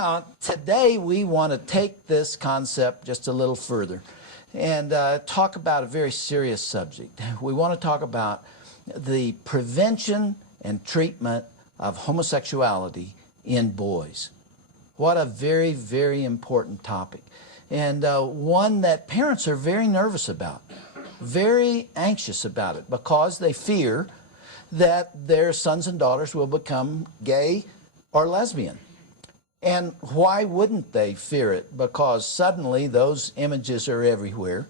Now, today we want to take this concept just a little further and talk about a very serious subject. We want to talk about the prevention and treatment of homosexuality in boys. What a very, very important topic, and one that parents are very nervous about, very anxious about it, because they fear that their sons and daughters will become gay or lesbian. And why wouldn't they fear it? Because suddenly those images are everywhere,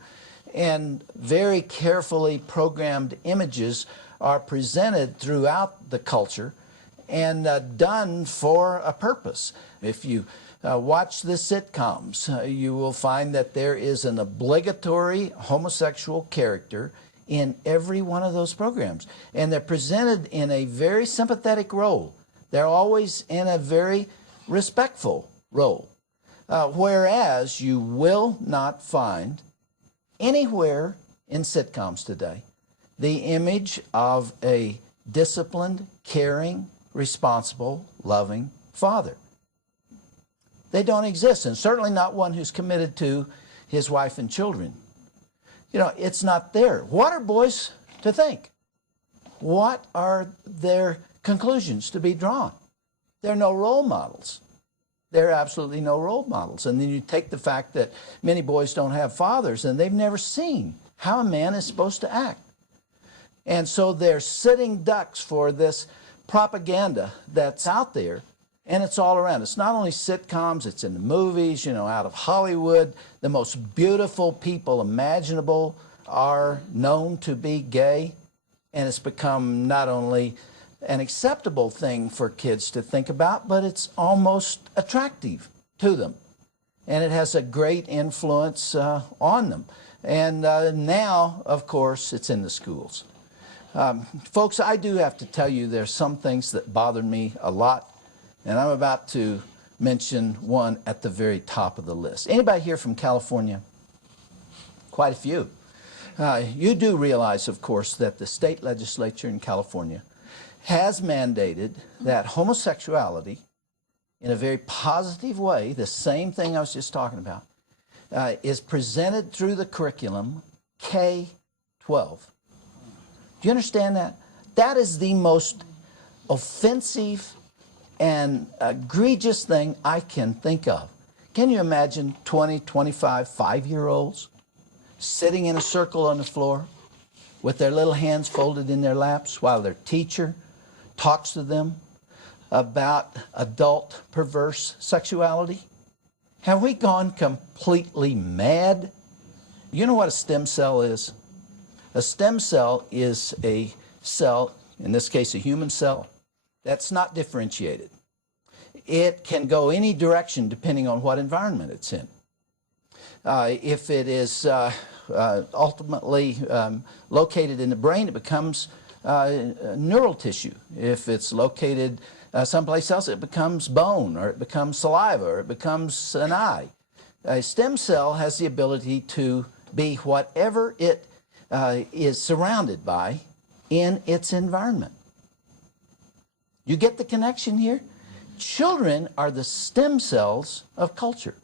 and very carefully programmed images are presented throughout the culture and done for a purpose. If you watch the sitcoms, you will find that there is an obligatory homosexual character in every one of those programs, and they're presented in a very sympathetic role. They're always in a very respectful role, whereas you will not find anywhere in sitcoms today the image of a disciplined, caring, responsible, loving father. They don't exist, and certainly not one who's committed to his wife and children. You know, it's not there. What are boys to think? What are their conclusions to be drawn? There are no role models. There are absolutely no role models. And then you take the fact that many boys don't have fathers, and they've never seen how a man is supposed to act. And so they're sitting ducks for this propaganda that's out there, and it's all around. It's not only sitcoms, it's in the movies, you know, out of Hollywood. The most beautiful people imaginable are known to be gay, and it's become not only an acceptable thing for kids to think about, but it's almost attractive to them. And it has a great influence on them. And now, of course, it's in the schools. Folks, I do have to tell you there's some things that bothered me a lot, and I'm about to mention one at the very top of the list. Anybody here from California? Quite a few. You do realize, of course, that the state legislature in California has mandated that homosexuality, in a very positive way, the same thing I was just talking about, is presented through the curriculum K-12. Do you understand that? That is the most offensive and egregious thing I can think of. Can you imagine 20, 25, 5-year-olds sitting in a circle on the floor with their little hands folded in their laps while their teacher talks to them about adult perverse sexuality? Have we gone completely mad? You know what a stem cell is? A stem cell is a cell, in this case a human cell, that's not differentiated. It can go any direction depending on what environment it's in. If it is ultimately located in the brain, it becomes neural tissue. If it's located someplace else, it becomes bone, or it becomes saliva, or it becomes an eye. A stem cell has the ability to be whatever it is surrounded by in its environment. You get the connection here? Children are the stem cells of culture.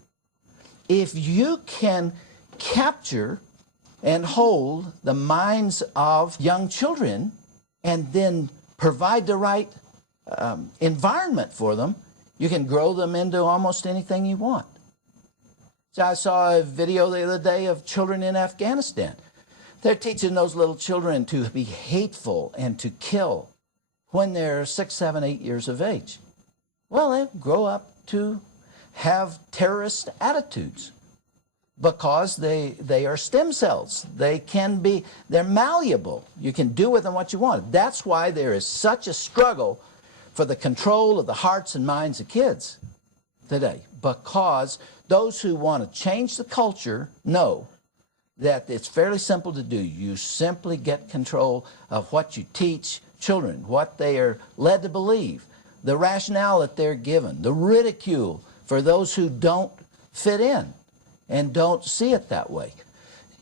If you can capture and hold the minds of young children and then provide the right environment for them, you can grow them into almost anything you want. So I saw a video the other day of children in Afghanistan. They're teaching those little children to be hateful and to kill when they're 6, 7, 8 years of age. Well, they grow up to have terrorist attitudes because they are stem cells. They're malleable. You can do with them what you want. That's why there is such a struggle for the control of the hearts and minds of kids today, because those who want to change the culture know that it's fairly simple to do. You simply get control of what you teach children, what they are led to believe, the rationale that they're given, the ridicule for those who don't fit in and don't see it that way.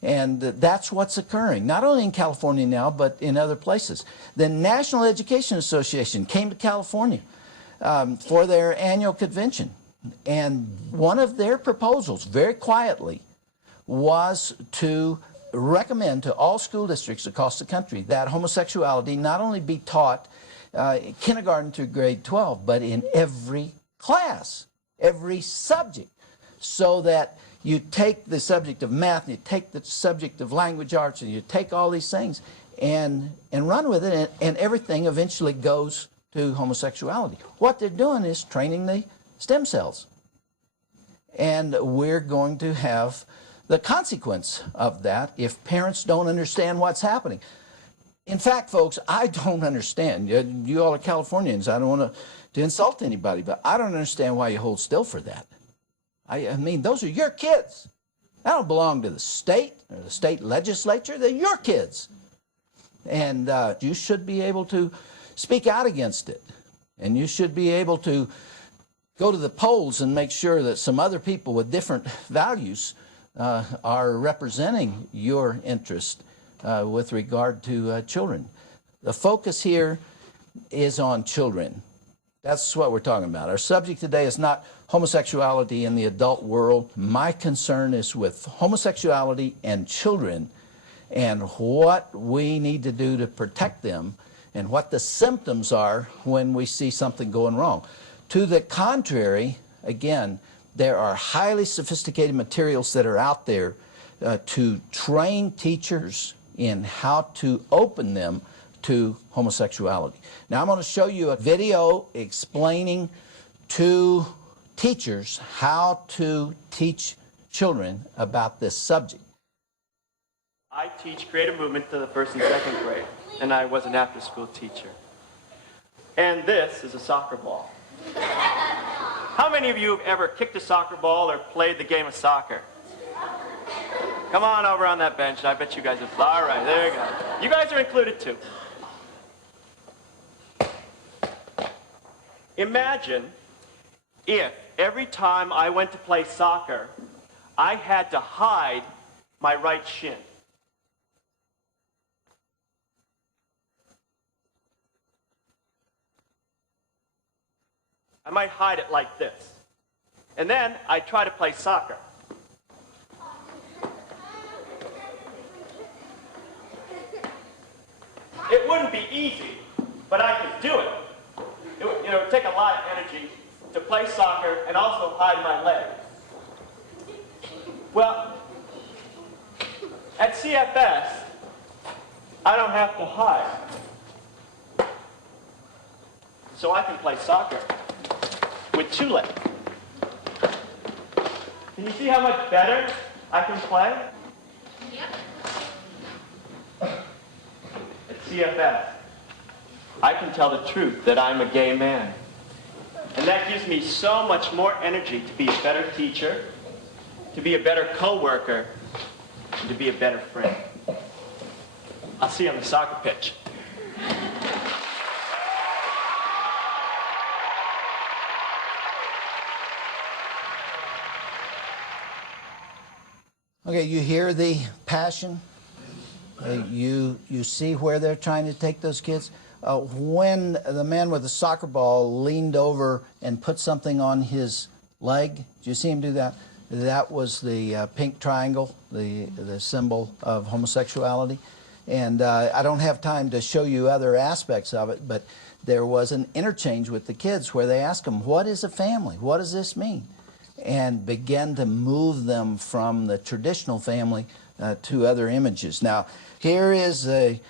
And that's what's occurring, not only in California now, but in other places. The National Education Association came to California for their annual convention. And one of their proposals, very quietly, was to recommend to all school districts across the country that homosexuality not only be taught kindergarten through grade 12, but in every class, every subject, so that you take the subject of math, and you take the subject of language arts, and you take all these things and run with it, and everything eventually goes to homosexuality. What they're doing is training the stem cells. And we're going to have the consequence of that if parents don't understand what's happening. In fact, folks, I don't understand. You all are Californians. I don't want to insult anybody, but I don't understand why you hold still for that. I mean, those are your kids. They don't belong to the state or the state legislature. They're your kids. And you should be able to speak out against it. And you should be able to go to the polls and make sure that some other people with different values are representing your interest with regard to children. The focus here is on children. That's what we're talking about. Our subject today is not homosexuality in the adult world. My concern is with homosexuality and children and what we need to do to protect them and what the symptoms are when we see something going wrong. To the contrary, again, there are highly sophisticated materials that are out there to train teachers in how to open them to homosexuality. Now I'm going to show you a video explaining to teachers how to teach children about this subject. I teach creative movement to the first and second grade, and I was an after-school teacher. And this is a soccer ball. How many of you have ever kicked a soccer ball or played the game of soccer? Come on over on that bench. I bet you guys have. All right, there you go. You guys are included too. Imagine if every time I went to play soccer, I had to hide my right shin. I might hide it like this. And then I'd try to play soccer. It wouldn't be easy, but I could do it. It would take a lot of energy to play soccer and also hide my leg. Well, at CFS, I don't have to hide. So I can play soccer with two legs. Can you see how much better I can play? Yep. At CFS, I can tell the truth that I'm a gay man. And that gives me so much more energy to be a better teacher, to be a better co-worker, and to be a better friend. I'll see you on the soccer pitch. Okay, you hear the passion? You see where they're trying to take those kids? When the man with the soccer ball leaned over and put something on his leg, did you see him do that? That was the pink triangle, the symbol of homosexuality. And I don't have time to show you other aspects of it, but there was an interchange with the kids where they asked them, what is a family? What does this mean? And began to move them from the traditional family to other images. Now, here is a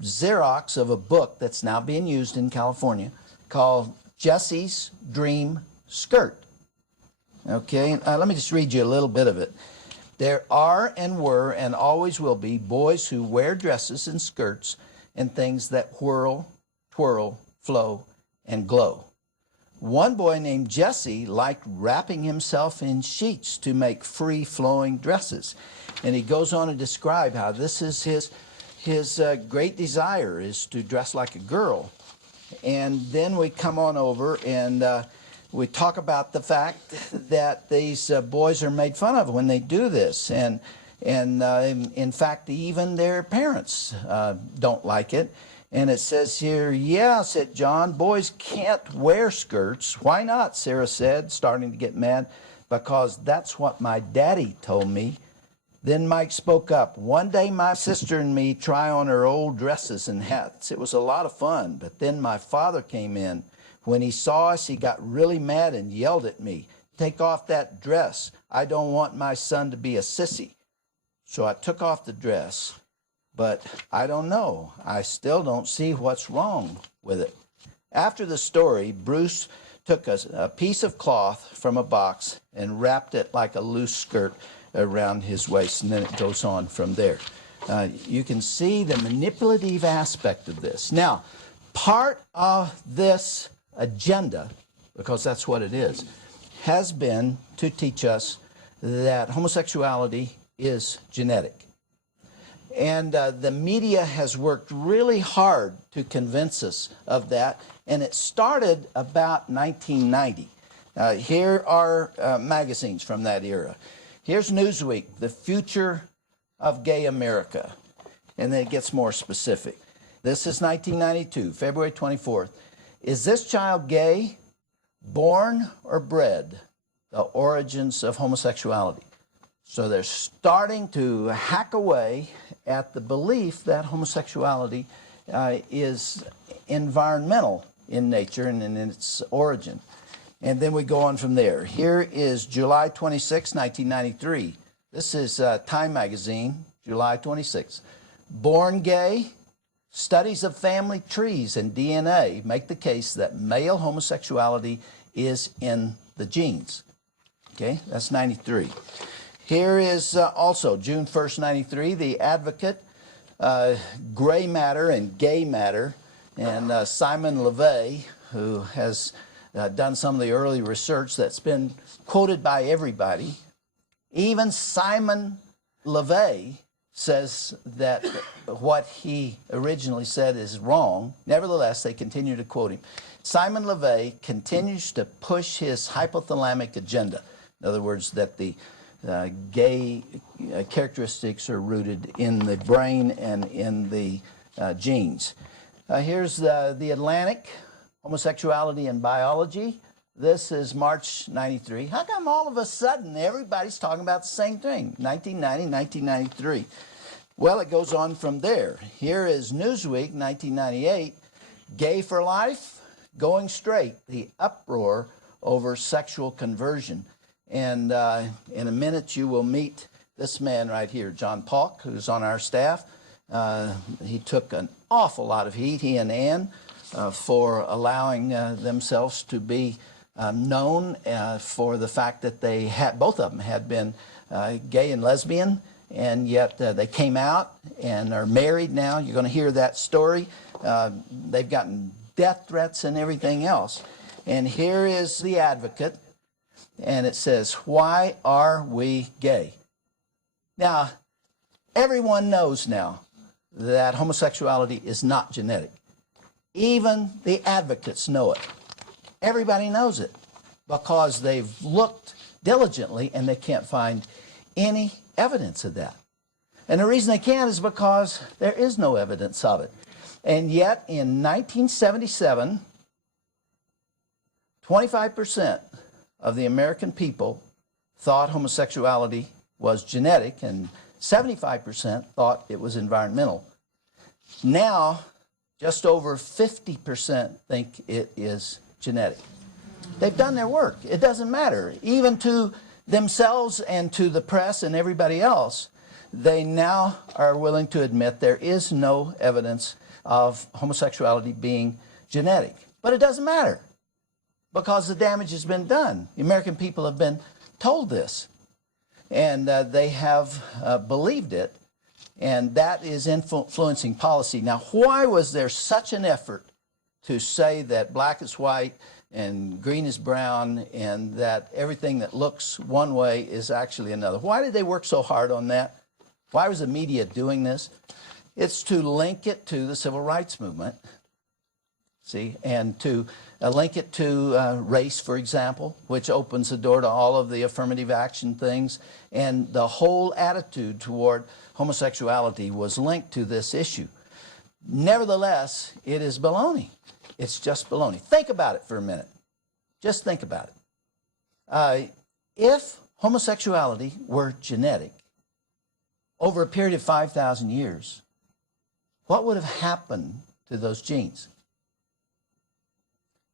Xerox of a book that's now being used in California called Jesse's Dream Skirt. Okay, let me just read you a little bit of it. There are and were and always will be boys who wear dresses and skirts and things that whirl, twirl, flow, and glow. One boy named Jesse liked wrapping himself in sheets to make free-flowing dresses. And he goes on to describe how this is his great desire is to dress like a girl. And then we come on over and we talk about the fact that these boys are made fun of when they do this. And in fact, even their parents don't like it. And it says here, yeah, said John, boys can't wear skirts. Why not, Sarah said, starting to get mad. Because that's what my daddy told me. Then Mike spoke up. One day my sister and me try on her old dresses and hats. It was a lot of fun, but then my father came in. When he saw us, he got really mad and yelled at me. Take off that dress. I don't want my son to be a sissy. So I took off the dress. But I don't know. I still don't see what's wrong with it. After the story, Bruce took a piece of cloth from a box and wrapped it like a loose skirt around his waist, and then it goes on from there. You can see the manipulative aspect of this. Now, part of this agenda, because that's what it is, has been to teach us that homosexuality is genetic. And the media has worked really hard to convince us of that, and it started about 1990. Here are magazines from that era. Here's Newsweek, The Future of Gay America, and then it gets more specific. This is 1992, February 24th. Is this child gay, born or bred? The origins of homosexuality. So they're starting to hack away at the belief that homosexuality is environmental in nature and in its origin. And then we go on from there. Here is July 26, 1993. This is Time magazine, July 26. Born gay, studies of family trees and DNA make the case that male homosexuality is in the genes. Okay, that's 93. Here is also June 1st, 93, The Advocate, Gray Matter and Gay Matter, and Simon LeVay, who has done some of the early research that's been quoted by everybody. Even Simon LeVay says that what he originally said is wrong. Nevertheless, they continue to quote him. Simon LeVay continues to push his hypothalamic agenda. In other words, that the gay characteristics are rooted in the brain and in the genes. Here's the Atlantic, Homosexuality and Biology. This is March 93. How come all of a sudden everybody's talking about the same thing? 1990, 1993. Well, it goes on from there. Here is Newsweek, 1998. Gay for Life, Going Straight, the uproar over sexual conversion. And in a minute, you will meet this man right here, John Polk, who's on our staff. He took an awful lot of heat, he and Ann, for allowing themselves to be known for the fact that they had, both of them had been gay and lesbian, and yet they came out and are married now. You're going to hear that story. They've gotten death threats and everything else. And here is The Advocate. And it says, why are we gay? Now, everyone knows now that homosexuality is not genetic. Even the advocates know it. Everybody knows it because they've looked diligently and they can't find any evidence of that. And the reason they can't is because there is no evidence of it. And yet, in 1977, 25% of the American people thought homosexuality was genetic, and 75% thought it was environmental. Now, just over 50% think it is genetic. They've done their work. It doesn't matter. Even to themselves and to the press and everybody else, they now are willing to admit there is no evidence of homosexuality being genetic. But it doesn't matter, because the damage has been done. The American people have been told this, and they have believed it, and that is influencing policy. Now, why was there such an effort to say that black is white and green is brown, and that everything that looks one way is actually another? Why did they work so hard on that? Why was the media doing this? It's to link it to the civil rights movement, see, and to link it to race, for example, which opens the door to all of the affirmative action things. And the whole attitude toward homosexuality was linked to this issue. Nevertheless, it is baloney. It's just baloney. Think about it for a minute. Just think about it. If homosexuality were genetic, over a period of 5,000 years, what would have happened to those genes?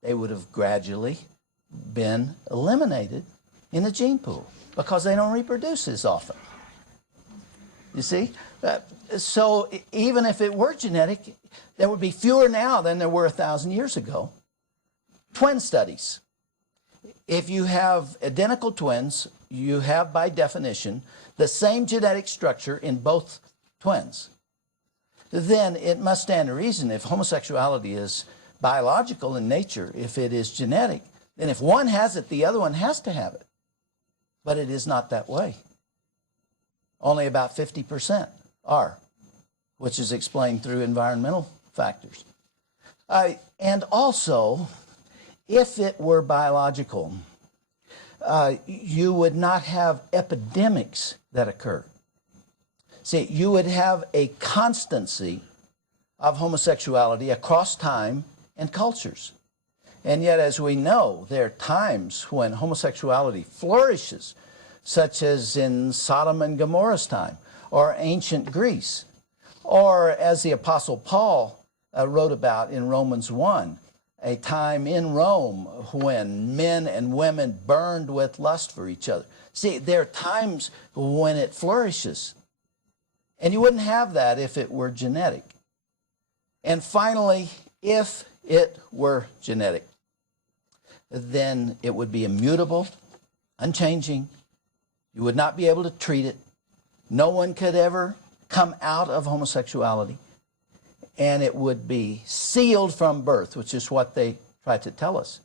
They would have gradually been eliminated in the gene pool because they don't reproduce as often. You see? So even if it were genetic, there would be fewer now than there were 1,000 years ago. Twin studies. If you have identical twins, you have by definition the same genetic structure in both twins. Then it must stand to reason if homosexuality is biological in nature, if it is genetic, then if one has it, the other one has to have it. But it is not that way. Only about 50% are, which is explained through environmental factors. And also, if it were biological, you would not have epidemics that occur. See, you would have a constancy of homosexuality across time and cultures. And yet, as we know, there are times when homosexuality flourishes, such as in Sodom and Gomorrah's time, or ancient Greece, or as the Apostle Paul wrote about in Romans 1, a time in Rome when men and women burned with lust for each other. See, there are times when it flourishes. And you wouldn't have that if it were genetic. And finally, if it were genetic, then it would be immutable, unchanging. You would not be able to treat it. No one could ever come out of homosexuality. And it would be sealed from birth, which is what they try to tell us.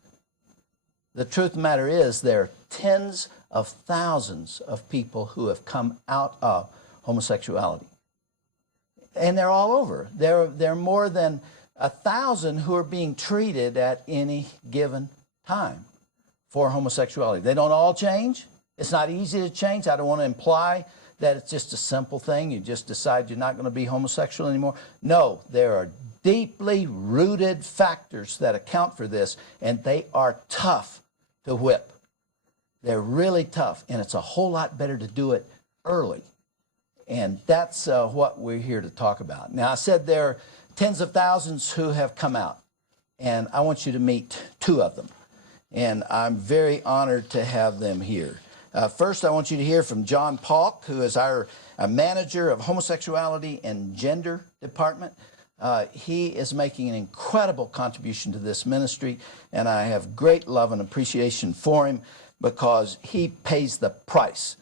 The truth of the matter is there are tens of thousands of people who have come out of homosexuality. And they're all over. There are more than 1,000 who are being treated at any given time for homosexuality. They don't all change. It's not easy to change. I don't want to imply that it's just a simple thing. You just decide you're not going to be homosexual anymore. No, there are deeply rooted factors that account for this, and they are tough to whip. They're really tough, and it's a whole lot better to do it early. And that's what we're here to talk about. Now, I said there are tens of thousands who have come out, and I want you to meet two of them. And I'm very honored to have them here. First, I want you to hear from John Paulk, who is our manager of homosexuality and gender department. He is making an incredible contribution to this ministry, and I have great love and appreciation for him because he pays the price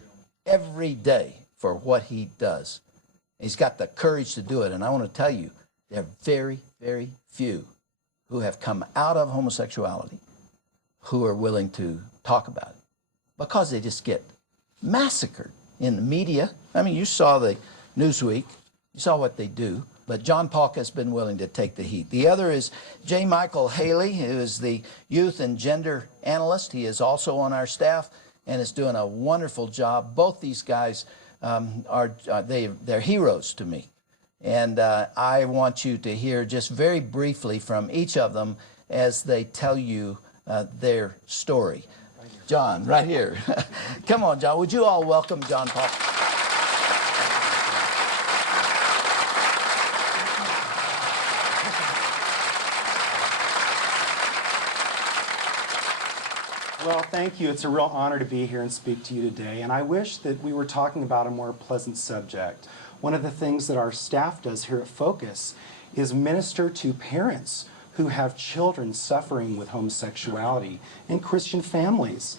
every day for what he does. He's got the courage to do it, and I want to tell you, there are very, very few who have come out of homosexuality who are willing to talk about it because they just get massacred in the media. I mean, you saw the Newsweek, you saw what they do, but John Paulk has been willing to take the heat. The other is J. Michael Haley, who is the youth and gender analyst. He is also on our staff and is doing a wonderful job. Both these guys they're heroes to me. And I want you to hear just very briefly from each of them as they tell you their story. John, right here. Come on, John. Would you all welcome John Paulk? Well, thank you. It's a real honor to be here and speak to you today. And I wish that we were talking about a more pleasant subject. One of the things that our staff does here at Focus is minister to parents who have children suffering with homosexuality in Christian families.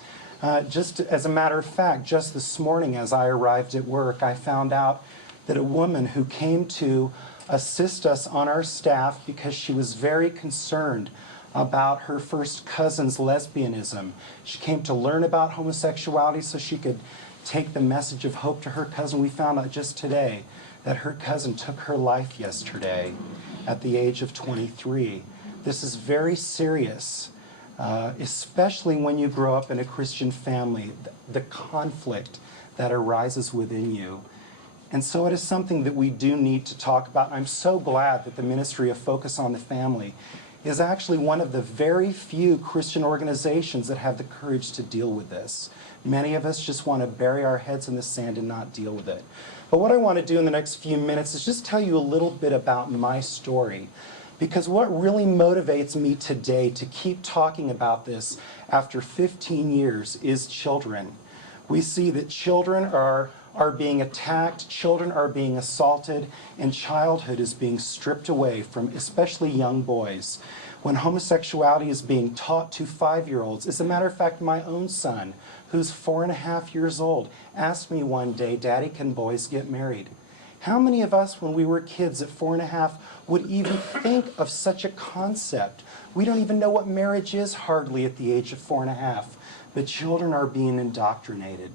Just as a matter of fact, just this morning as I arrived at work, I found out that a woman who came to assist us on our staff because she was very concerned about her first cousin's lesbianism. She came to learn about homosexuality so she could take the message of hope to her cousin. We found out just today that her cousin took her life yesterday at the age of 23. This is very serious, especially when you grow up in a Christian family, the conflict that arises within you. And so it is something that we do need to talk about. I'm so glad that the Ministry of Focus on the Family is actually one of the very few Christian organizations that have the courage to deal with this. Many of us just want to bury our heads in the sand and not deal with it. But what I want to do in the next few minutes is just tell you a little bit about my story. Because what really motivates me today to keep talking about this after 15 years is children. We see that children are being attacked, children are being assaulted, and childhood is being stripped away from especially young boys. When homosexuality is being taught to 5-year-olds, as a matter of fact, my own son, who's 4.5 years old, asked me one day, "Daddy, can boys get married?" How many of us, when we were kids at 4.5, would even think of such a concept? We don't even know what marriage is hardly at the age of 4.5, but children are being indoctrinated.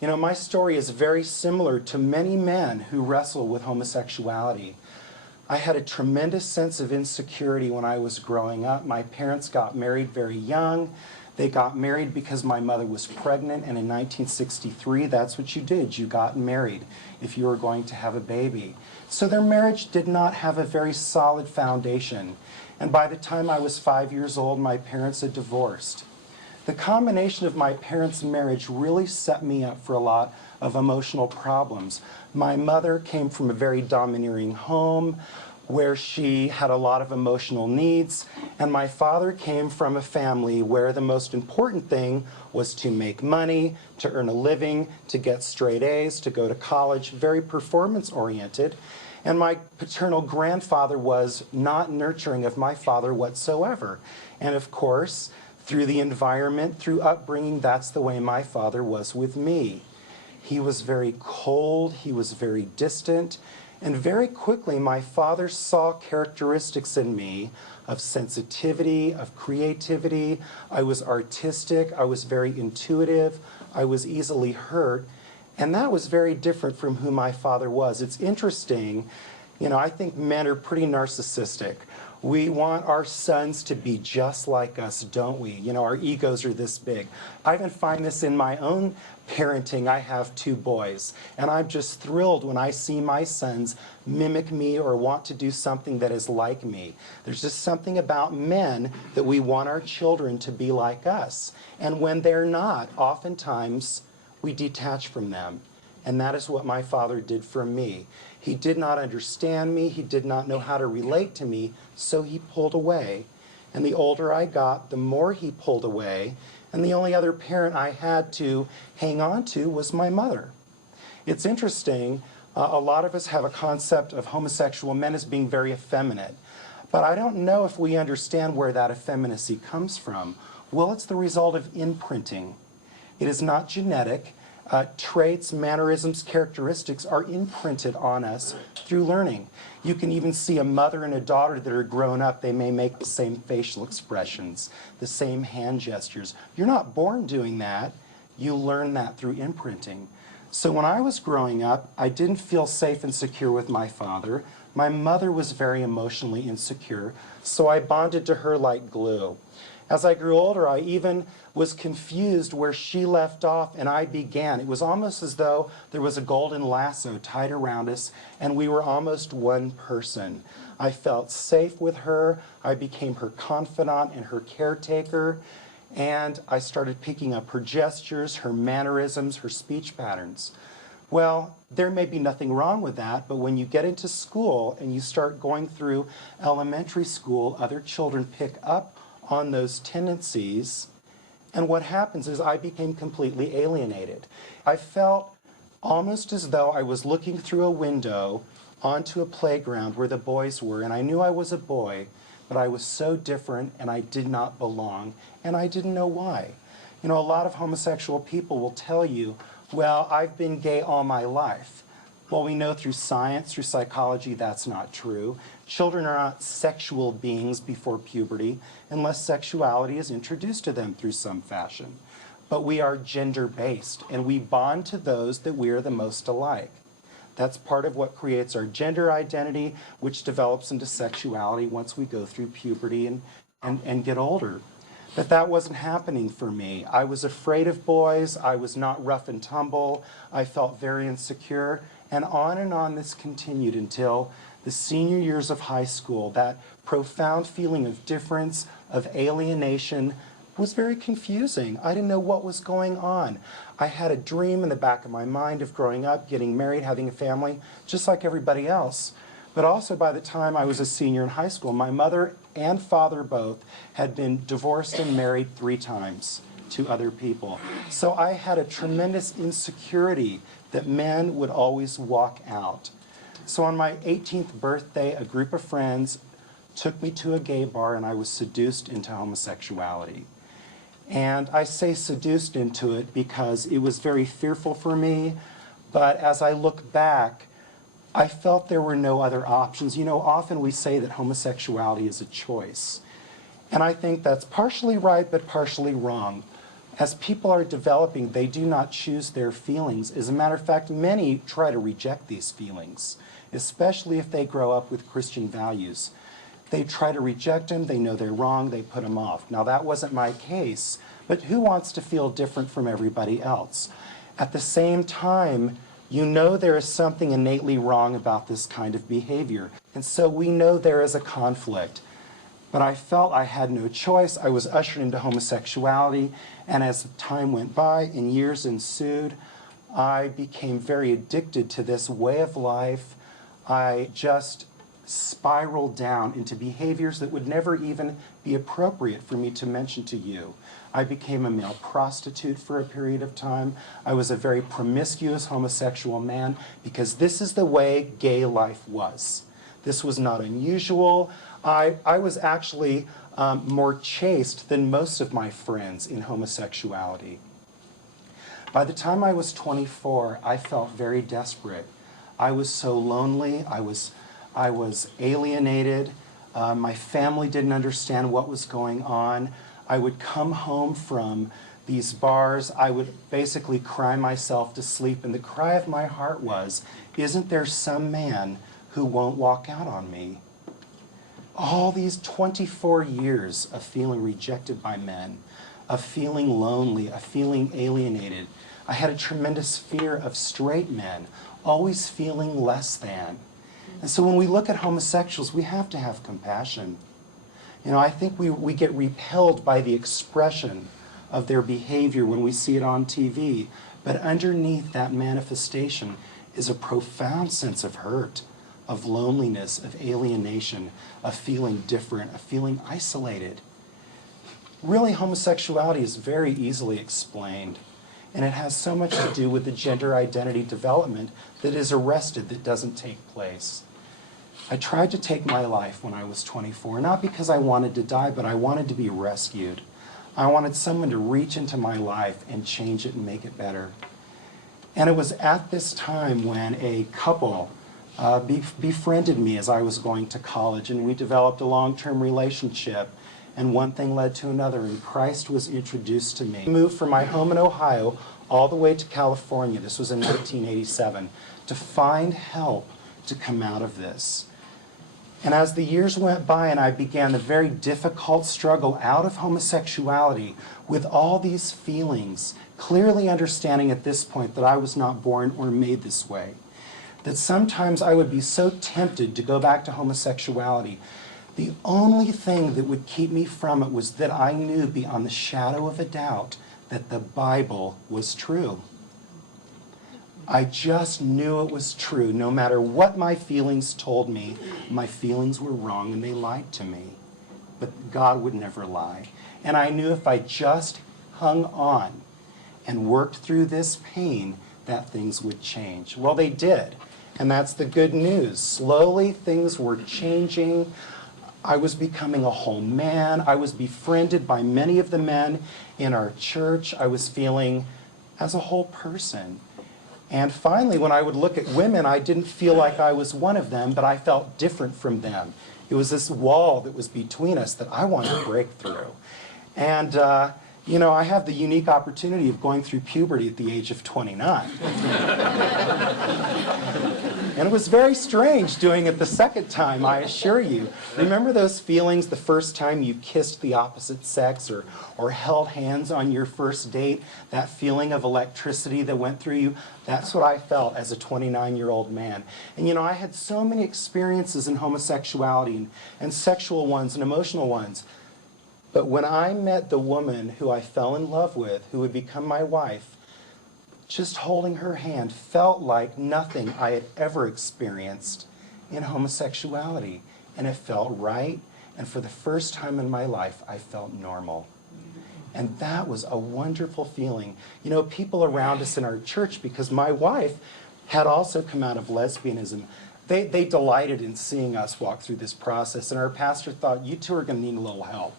You know, my story is very similar to many men who wrestle with homosexuality. I had a tremendous sense of insecurity when I was growing up. My parents got married very young. They got married because my mother was pregnant, and in 1963, that's what you did. You got married if you were going to have a baby. So their marriage did not have a very solid foundation. And by the time I was 5 years old, my parents had divorced. The combination of my parents' marriage really set me up for a lot of emotional problems. My mother came from a very domineering home where she had a lot of emotional needs, and my father came from a family where the most important thing was to make money, to earn a living, to get straight A's, to go to college, very performance-oriented. And my paternal grandfather was not nurturing of my father whatsoever. And of course, through the environment, through upbringing, that's the way my father was with me. He was very cold, he was very distant, and very quickly my father saw characteristics in me of sensitivity, of creativity. I was artistic, I was very intuitive, I was easily hurt, and that was very different from who my father was. It's interesting, you know, I think men are pretty narcissistic. We want our sons to be just like us, don't we? You know, our egos are this big. I even find this in my own parenting. I have 2 boys, and I'm just thrilled when I see my sons mimic me or want to do something that is like me. There's just something about men that we want our children to be like us. And when they're not, oftentimes we detach from them. And that is what my father did for me. He did not understand me, he did not know how to relate to me, so he pulled away. And the older I got, the more he pulled away, and the only other parent I had to hang on to was my mother. It's interesting, a lot of us have a concept of homosexual men as being very effeminate, but I don't know if we understand where that effeminacy comes from. Well, it's the result of imprinting. It is not genetic. Traits, mannerisms, characteristics are imprinted on us through learning. You can even see a mother and a daughter that are grown up. They may make the same facial expressions, the same hand gestures. You're not born doing that. You learn that through imprinting. So when I was growing up, I didn't feel safe and secure with my father. My mother was very emotionally insecure, so I bonded to her like glue. As I grew older, I even was confused where she left off and I began. It was almost as though there was a golden lasso tied around us and we were almost one person. I felt safe with her. I became her confidant and her caretaker. And I started picking up her gestures, her mannerisms, her speech patterns. Well, there may be nothing wrong with that, but when you get into school and you start going through elementary school, other children pick up on those tendencies, and what happens is I became completely alienated. I felt almost as though I was looking through a window onto a playground where the boys were, and I knew I was a boy, but I was so different and I did not belong, and I didn't know why. You know, a lot of homosexual people will tell you, well, I've been gay all my life. Well, we know through science, through psychology, that's not true. Children are not sexual beings before puberty unless sexuality is introduced to them through some fashion. But we are gender-based, and we bond to those that we are the most alike. That's part of what creates our gender identity, which develops into sexuality once we go through puberty and get older. But that wasn't happening for me. I was afraid of boys. I was not rough and tumble. I felt very insecure. And on this continued until the senior years of high school. That profound feeling of difference, of alienation, was very confusing. I didn't know what was going on. I had a dream in the back of my mind of growing up, getting married, having a family, just like everybody else. But also by the time I was a senior in high school, my mother and father both had been divorced and married 3 times to other people. So I had a tremendous insecurity that men would always walk out. So on my 18th birthday, a group of friends took me to a gay bar and I was seduced into homosexuality. And I say seduced into it because it was very fearful for me, but as I look back, I felt there were no other options. You know, often we say that homosexuality is a choice. And I think that's partially right, but partially wrong. As people are developing, they do not choose their feelings. As a matter of fact, many try to reject these feelings, especially if they grow up with Christian values. They try to reject them, they know they're wrong, they put them off. Now that wasn't my case, but who wants to feel different from everybody else? At the same time, you know there is something innately wrong about this kind of behavior. And so we know there is a conflict. But I felt I had no choice. I was ushered into homosexuality, and as time went by and years ensued, I became very addicted to this way of life. I just spiraled down into behaviors that would never even be appropriate for me to mention to you. I became a male prostitute for a period of time. I was a very promiscuous homosexual man because this is the way gay life was. This was not unusual. I was actually more chaste than most of my friends in homosexuality. By the time I was 24, I felt very desperate. I was so lonely. I was alienated. My family didn't understand what was going on. I would come home from these bars. I would basically cry myself to sleep, and the cry of my heart was, isn't there some man who won't walk out on me? All these 24 years of feeling rejected by men, of feeling lonely, of feeling alienated. I had a tremendous fear of straight men, always feeling less than. And so when we look at homosexuals, we have to have compassion. You know, I think we get repelled by the expression of their behavior when we see it on TV, but underneath that manifestation is a profound sense of hurt, of loneliness, of alienation, of feeling different, of feeling isolated. Really, homosexuality is very easily explained, and it has so much to do with the gender identity development that is arrested, that doesn't take place. I tried to take my life when I was 24, not because I wanted to die, but I wanted to be rescued. I wanted someone to reach into my life and change it and make it better. And it was at this time when a couple befriended me as I was going to college, and we developed a long-term relationship, and one thing led to another, and Christ was introduced to me. I moved from my home in Ohio all the way to California, this was in 1987, to find help to come out of this. And as the years went by and I began the very difficult struggle out of homosexuality with all these feelings, clearly understanding at this point that I was not born or made this way, that sometimes I would be so tempted to go back to homosexuality. The only thing that would keep me from it was that I knew beyond the shadow of a doubt that the Bible was true. I just knew it was true. No matter what my feelings told me, my feelings were wrong and they lied to me. But God would never lie. And I knew if I just hung on and worked through this pain, that things would change. Well, they did. And that's the good news. Slowly, things were changing. I was becoming a whole man. I was befriended by many of the men in our church. I was feeling as a whole person. And finally, when I would look at women, I didn't feel like I was one of them, but I felt different from them. It was this wall that was between us that I wanted to break through. And, you know, I have the unique opportunity of going through puberty at the age of 29. And it was very strange doing it the second time, I assure you. Remember those feelings the first time you kissed the opposite sex or held hands on your first date? That feeling of electricity that went through you? That's what I felt as a 29-year-old man. And you know, I had so many experiences in homosexuality and sexual ones and emotional ones. But when I met the woman who I fell in love with, who would become my wife, just holding her hand felt like nothing I had ever experienced in homosexuality. And it felt right, and for the first time in my life, I felt normal. And that was a wonderful feeling. You know, people around us in our church, because my wife had also come out of lesbianism, they delighted in seeing us walk through this process, and our pastor thought, you two are going to need a little help.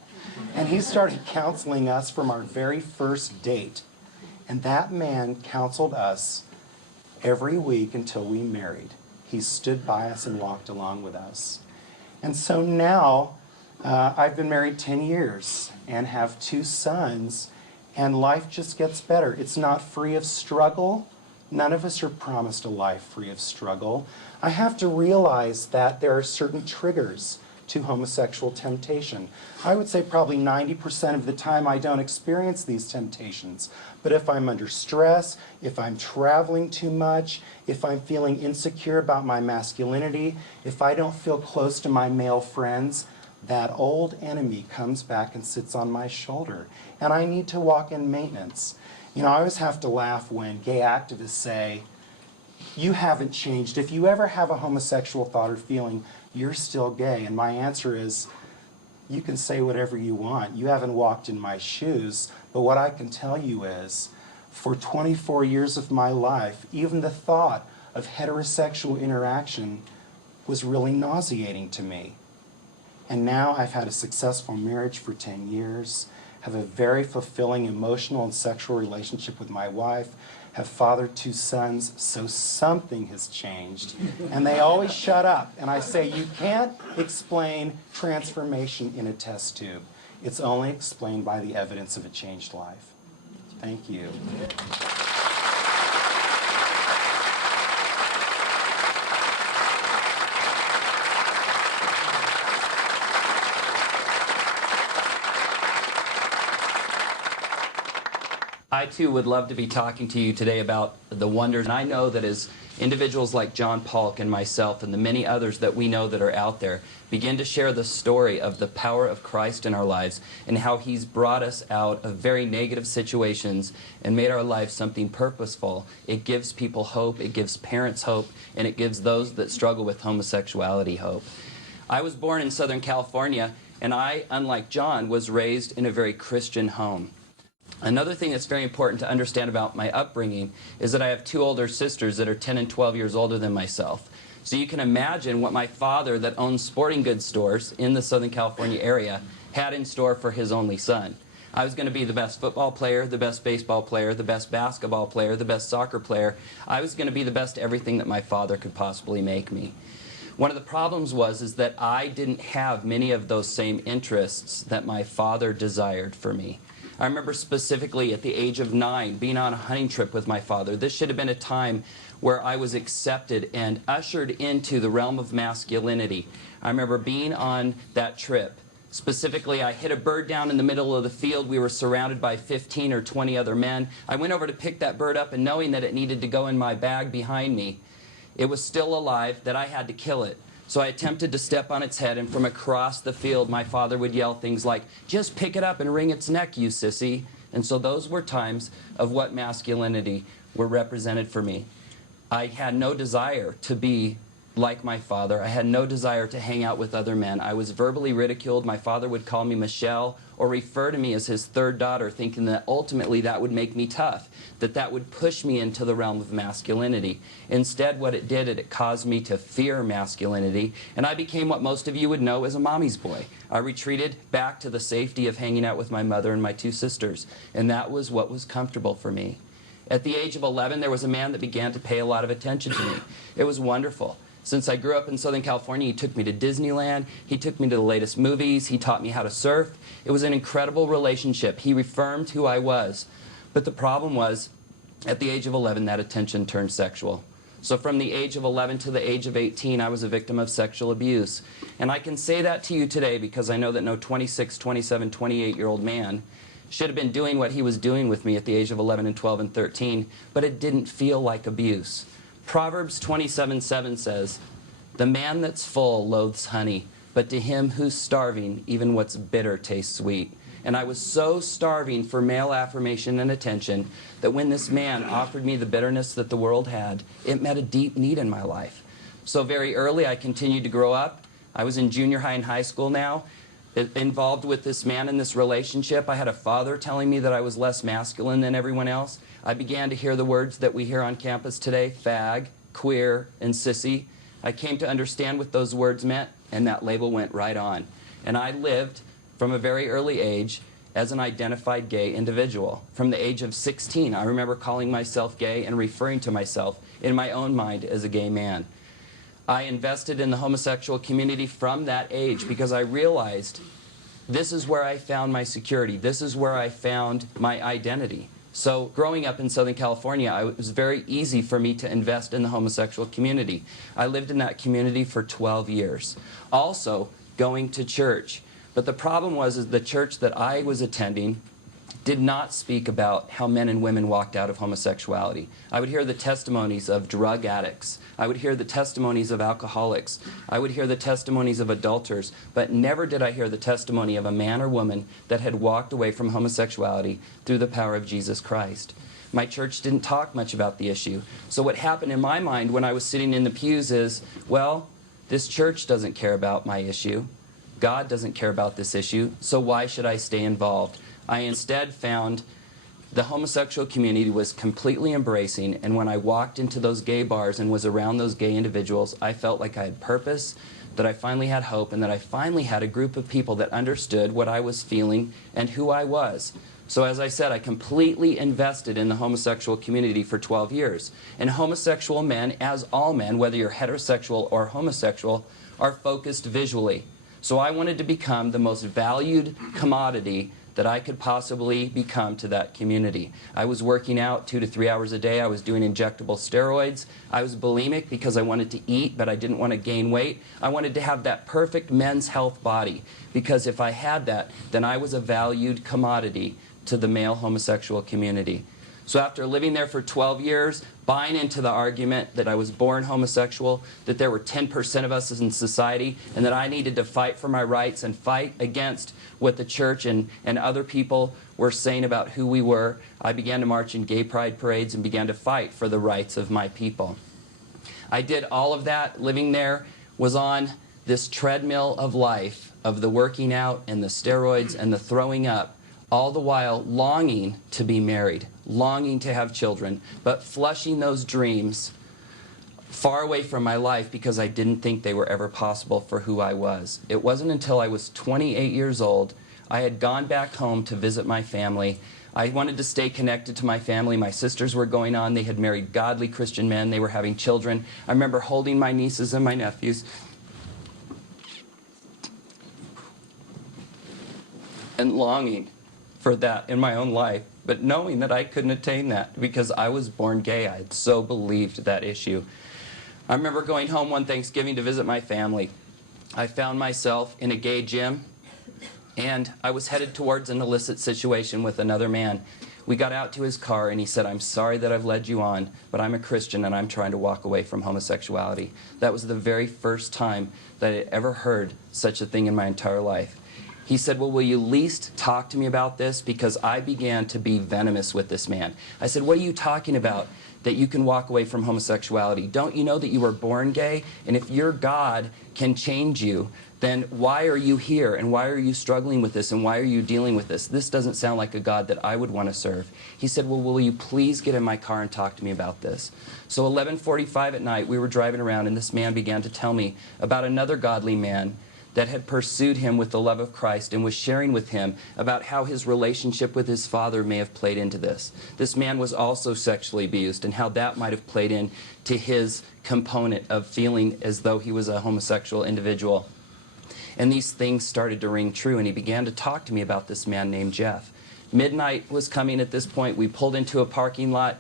And he started counseling us from our very first date. And that man counseled us every week until we married. He stood by us and walked along with us. And so now, I've been married 10 years and have 2 sons, and life just gets better. It's not free of struggle. None of us are promised a life free of struggle. I have to realize that there are certain triggers to homosexual temptation. I would say probably 90% of the time I don't experience these temptations. But if I'm under stress, if I'm traveling too much, if I'm feeling insecure about my masculinity, if I don't feel close to my male friends, that old enemy comes back and sits on my shoulder. And I need to walk in maintenance. You know, I always have to laugh when gay activists say, you haven't changed. If you ever have a homosexual thought or feeling, you're still gay. And my answer is, you can say whatever you want. You haven't walked in my shoes. But what I can tell you is, for 24 years of my life, even the thought of heterosexual interaction was really nauseating to me. And now I've had a successful marriage for 10 years, have a very fulfilling emotional and sexual relationship with my wife, have fathered 2 sons, so something has changed. And they always shut up. And I say, you can't explain transformation in a test tube. It's only explained by the evidence of a changed life. Thank you. I too would love to be talking to you today about the wonders. And I know that as individuals like John Polk and myself and the many others that we know that are out there begin to share the story of the power of Christ in our lives and how He's brought us out of very negative situations and made our lives something purposeful, it gives people hope, it gives parents hope, and it gives those that struggle with homosexuality hope. I was born in Southern California, and I, unlike John, was raised in a very Christian home. Another thing that's very important to understand about my upbringing is that I have 2 older sisters that are 10 and 12 years older than myself. So you can imagine what my father, that owns sporting goods stores in the Southern California area, had in store for his only son. I was going to be the best football player, the best baseball player, the best basketball player, the best soccer player. I was going to be the best everything that my father could possibly make me. One of the problems is that I didn't have many of those same interests that my father desired for me. I remember specifically at the age of 9 being on a hunting trip with my father. This should have been a time where I was accepted and ushered into the realm of masculinity. I remember being on that trip. Specifically, I hit a bird down in the middle of the field. We were surrounded by 15 or 20 other men. I went over to pick that bird up, and knowing that it needed to go in my bag behind me, it was still alive, that I had to kill it. So I attempted to step on its head, and from across the field, my father would yell things like, "Just pick it up and wring its neck, you sissy." And so those were times of what masculinity were represented for me. I had no desire to be like my father. I had no desire to hang out with other men. I was verbally ridiculed. My father would call me Michelle or refer to me as his 3rd daughter, thinking that ultimately that would make me tough, that would push me into the realm of masculinity. Instead, what it did, it caused me to fear masculinity, and I became what most of you would know as a mommy's boy. I retreated back to the safety of hanging out with my mother and my 2 sisters, and that was what was comfortable for me. At the age of 11, there was a man that began to pay a lot of attention to me. It was wonderful. Since I grew up in Southern California, he took me to Disneyland, he took me to the latest movies, he taught me how to surf. It was an incredible relationship. He affirmed who I was. But the problem was, at the age of 11, that attention turned sexual. So from the age of 11 to the age of 18, I was a victim of sexual abuse. And I can say that to you today because I know that no 26, 27, 28-year-old man should have been doing what he was doing with me at the age of 11 and 12 and 13, but it didn't feel like abuse. Proverbs 27:7 says, "The man that's full loathes honey, but to him who's starving, even what's bitter tastes sweet." And I was so starving for male affirmation and attention that when this man offered me the bitterness that the world had, it met a deep need in my life. So very early, I continued to grow up. I was in junior high and high school now, involved with this man in this relationship. I had a father telling me that I was less masculine than everyone else. I began to hear the words that we hear on campus today, fag, queer, and sissy. I came to understand what those words meant, and that label went right on. And I lived from a very early age as an identified gay individual. From the age of 16, I remember calling myself gay and referring to myself in my own mind as a gay man. I invested in the homosexual community from that age because I realized this is where I found my security. This is where I found my identity. So growing up in Southern California, it was very easy for me to invest in the homosexual community. I lived in that community for 12 years. Also, going to church. But the problem was the church that I was attending did not speak about how men and women walked out of homosexuality. I would hear the testimonies of drug addicts. I would hear the testimonies of alcoholics. I would hear the testimonies of adulterers, but never did I hear the testimony of a man or woman that had walked away from homosexuality through the power of Jesus Christ. My church didn't talk much about the issue. So what happened in my mind when I was sitting in the pews is, well, this church doesn't care about my issue. God doesn't care about this issue, so why should I stay involved? I instead found the homosexual community was completely embracing, and when I walked into those gay bars and was around those gay individuals, I felt like I had purpose, that I finally had hope, and that I finally had a group of people that understood what I was feeling and who I was. So as I said, I completely invested in the homosexual community for 12 years. And homosexual men, as all men, whether you're heterosexual or homosexual, are focused visually. So I wanted to become the most valued commodity that I could possibly become to that community. I was working out 2 to 3 hours a day. I was doing injectable steroids. I was bulimic because I wanted to eat, but I didn't want to gain weight. I wanted to have that perfect men's health body, because if I had that, then I was a valued commodity to the male homosexual community. So after living there for 12 years, buying into the argument that I was born homosexual, that there were 10% of us in society, and that I needed to fight for my rights and fight against what the church and other people were saying about who we were, I began to march in gay pride parades and began to fight for the rights of my people. I did all of that. Living there was on this treadmill of life, of the working out and the steroids and the throwing up, all the while longing to be married, longing to have children, but flushing those dreams far away from my life because I didn't think they were ever possible for who I was. It wasn't until I was 28 years old, I had gone back home to visit my family. I wanted to stay connected to my family. My sisters were going on. They had married godly Christian men. They were having children. I remember holding my nieces and my nephews and longing for that in my own life, but knowing that I couldn't attain that because I was born gay. I had so believed that issue. I remember going home one Thanksgiving to visit my family. I found myself in a gay gym, and I was headed towards an illicit situation with another man. We got out to his car, and he said, "I'm sorry that I've led you on, but I'm a Christian, and I'm trying to walk away from homosexuality." That was the very first time that I had ever heard such a thing in my entire life. He said, "Well, will you at least talk to me about this?" Because I began to be venomous with this man. I said, "What are you talking about that you can walk away from homosexuality? Don't you know that you were born gay? And if your God can change you, then why are you here? And why are you struggling with this? And why are you dealing with this? This doesn't sound like a God that I would want to serve." He said, "Well, will you please get in my car and talk to me about this?" So 11:45 at night, we were driving around, and this man began to tell me about another godly man that had pursued him with the love of Christ and was sharing with him about how his relationship with his father may have played into this. This man was also sexually abused, and how that might have played into his component of feeling as though he was a homosexual individual. And these things started to ring true, and he began to talk to me about this man named Jeff. Midnight was coming at this point. We pulled into a parking lot.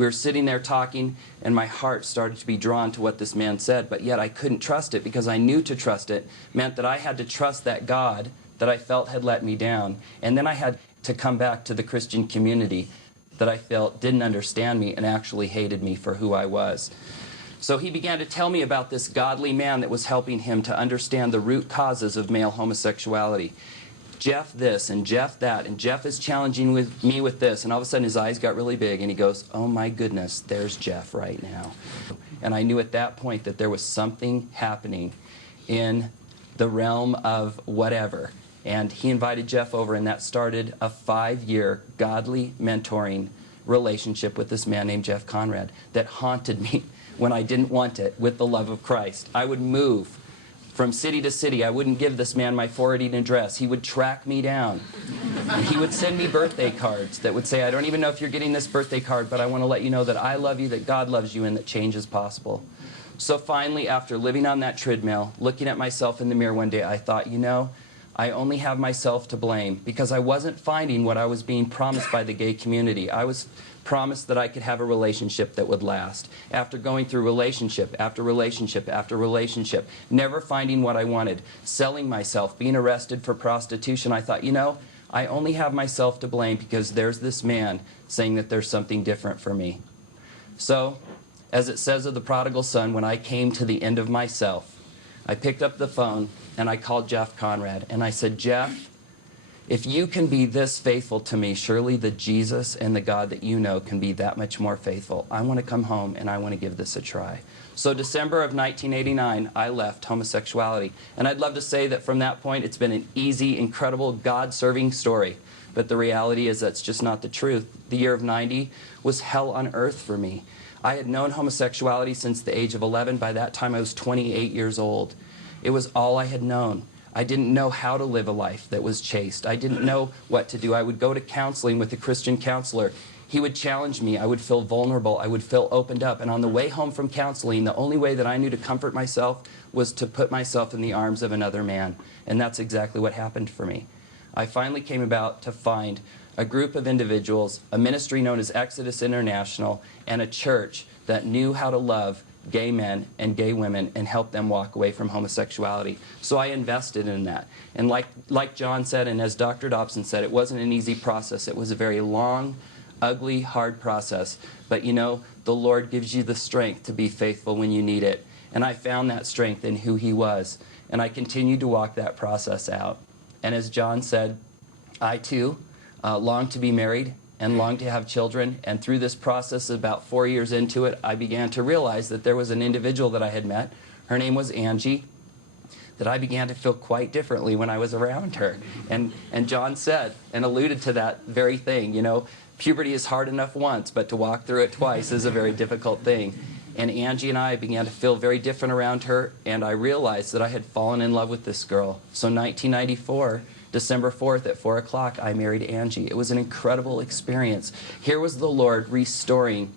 We were sitting there talking, and my heart started to be drawn to what this man said, but yet I couldn't trust it because I knew to trust it meant that I had to trust that God that I felt had let me down. And then I had to come back to the Christian community that I felt didn't understand me and actually hated me for who I was. So he began to tell me about this godly man that was helping him to understand the root causes of male homosexuality. Jeff this and Jeff that, and Jeff is challenging me with this, and all of a sudden his eyes got really big and he goes, oh my goodness, there's Jeff right now. And I knew at that point that there was something happening in the realm of whatever. And he invited Jeff over, and that started a 5-year godly mentoring relationship with this man named Jeff Conrad that haunted me when I didn't want it with the love of Christ. I would move from city to city. I wouldn't give this man my forwarding address. He would track me down. He would send me birthday cards that would say, I don't even know if you're getting this birthday card, but I want to let you know that I love you, that God loves you, and that change is possible. So finally, after living on that treadmill, looking at myself in the mirror one day, I thought, you know, I only have myself to blame because I wasn't finding what I was being promised by the gay community. I was promised that I could have a relationship that would last. After going through relationship after relationship after relationship, never finding what I wanted, selling myself, being arrested for prostitution, I thought, you know, I only have myself to blame because there's this man saying that there's something different for me. So, as it says of the prodigal son, when I came to the end of myself, I picked up the phone and I called Jeff Conrad and I said, Jeff, if you can be this faithful to me, surely the Jesus and the God that you know can be that much more faithful. I want to come home and I want to give this a try. So December of 1989, I left homosexuality. And I'd love to say that from that point, it's been an easy, incredible, God-serving story. But the reality is that's just not the truth. The year of 90 was hell on earth for me. I had known homosexuality since the age of 11. By that time, I was 28 years old. It was all I had known. I didn't know how to live a life that was chaste. I didn't know what to do. I would go to counseling with a Christian counselor. He would challenge me. I would feel vulnerable. I would feel opened up. And on the way home from counseling, the only way that I knew to comfort myself was to put myself in the arms of another man. And that's exactly what happened for me. I finally came about to find a group of individuals, a ministry known as Exodus International, and a church that knew how to love gay men and gay women and help them walk away from homosexuality. So I invested in that. And like John said, and as Dr. Dobson said, it wasn't an easy process. It was a very long, ugly, hard process. But you know, the Lord gives you the strength to be faithful when you need it. And I found that strength in who He was. And I continued to walk that process out. And as John said, I too long to be married and longed to have children. And through this process, about 4 years into it, I began to realize that there was an individual that I had met. Her name was Angie, that I began to feel quite differently when I was around her. And John said and alluded to that very thing, you know, puberty is hard enough once, but to walk through it twice is a very difficult thing. And Angie and I began to feel very different around her, and I realized that I had fallen in love with this girl. So 1994, December 4th at 4 o'clock, I married Angie. It was an incredible experience. Here was the Lord restoring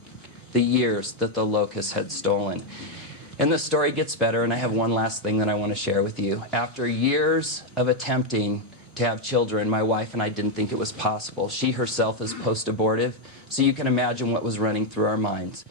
the years that the locusts had stolen. And the story gets better, and I have one last thing that I want to share with you. After years of attempting to have children, my wife and I didn't think it was possible. She herself is post-abortive, so you can imagine what was running through our minds.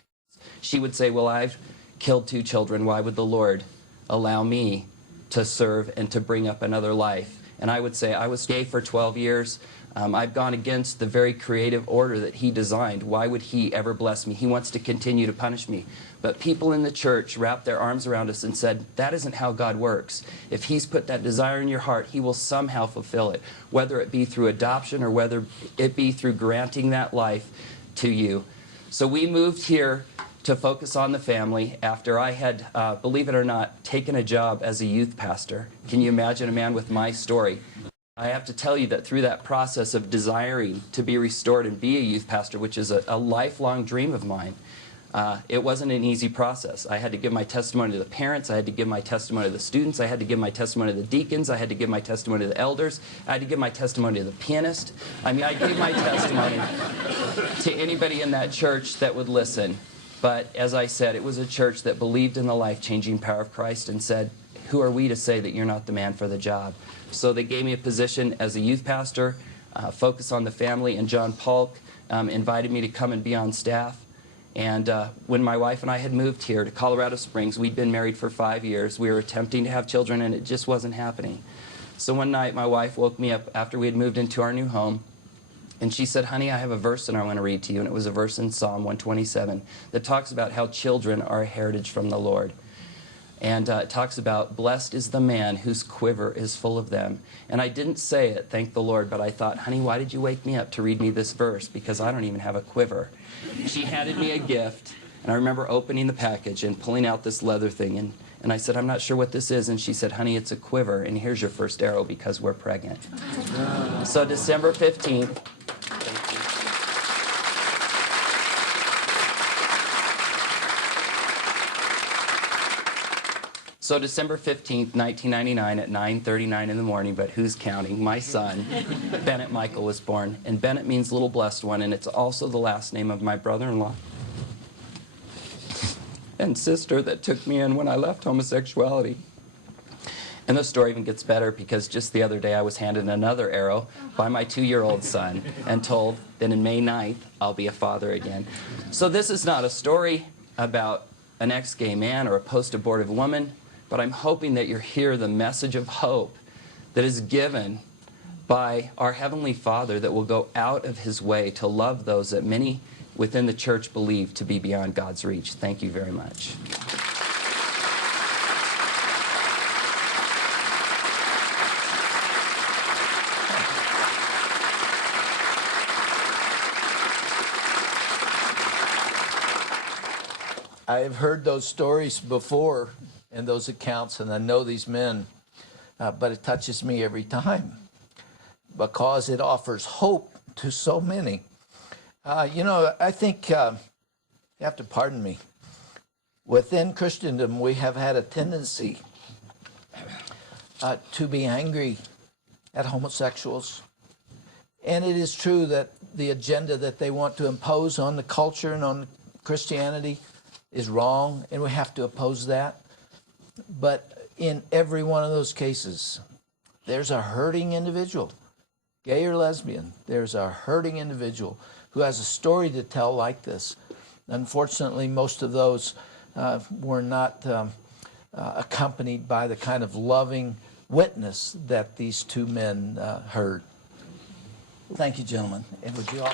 She would say, well, I've killed 2 children. Why would the Lord allow me to serve and to bring up another life? And I would say, I was gay for 12 years. I've gone against the very creative order that He designed. Why would He ever bless me? He wants to continue to punish me. But people in the church wrapped their arms around us and said, that isn't how God works. If He's put that desire in your heart, He will somehow fulfill it, whether it be through adoption or whether it be through granting that life to you. So we moved here to focus on the family after I had, believe it or not, taken a job as a youth pastor. Can you imagine a man with my story? I have to tell you that through that process of desiring to be restored and be a youth pastor, which is a lifelong dream of mine, it wasn't an easy process. I had to give my testimony to the parents, I had to give my testimony to the students, I had to give my testimony to the deacons, I had to give my testimony to the elders, I had to give my testimony to the pianist. I mean, I gave my testimony to anybody in that church that would listen. But as I said, it was a church that believed in the life-changing power of Christ and said, who are we to say that you're not the man for the job? So they gave me a position as a youth pastor, focus on the family, and John Polk invited me to come and be on staff. And when my wife and I had moved here to Colorado Springs, we'd been married for 5 years. We were attempting to have children, and it just wasn't happening. So one night, my wife woke me up after we had moved into our new home, and she said, "Honey, I have a verse that I want to read to you." And it was a verse in Psalm 127 that talks about how children are a heritage from the Lord. And it talks about, "Blessed is the man whose quiver is full of them." And I didn't say it, thank the Lord, but I thought, "Honey, why did you wake me up to read me this verse? Because I don't even have a quiver." She handed me a gift, and I remember opening the package and pulling out this leather thing. And I said, "I'm not sure what this is." And she said, "Honey, it's a quiver, and here's your first arrow because we're pregnant." So December 15th, So December 15th, 1999 at 9:39 in the morning, but who's counting? My son, Bennett Michael, was born. And Bennett means little blessed one, and it's also the last name of my brother-in-law and sister that took me in when I left homosexuality. And the story even gets better because just the other day I was handed another arrow by my 2-year-old son and told that in May 9th I'll be a father again. So this is not a story about an ex-gay man or a post-abortive woman, but I'm hoping that you'll hear the message of hope that is given by our Heavenly Father that will go out of His way to love those that many within the church believe to be beyond God's reach. Thank you very much. I've heard those stories before and those accounts, and I know these men, but it touches me every time because it offers hope to so many. You know, I think, you have to pardon me, within Christendom we have had a tendency to be angry at homosexuals. And it is true that the agenda that they want to impose on the culture and on Christianity is wrong, and we have to oppose that. But in every one of those cases, there's a hurting individual, gay or lesbian. There's a hurting individual who has a story to tell like this. Unfortunately, most of those were not accompanied by the kind of loving witness that these two men heard. Thank you, gentlemen. And would you all...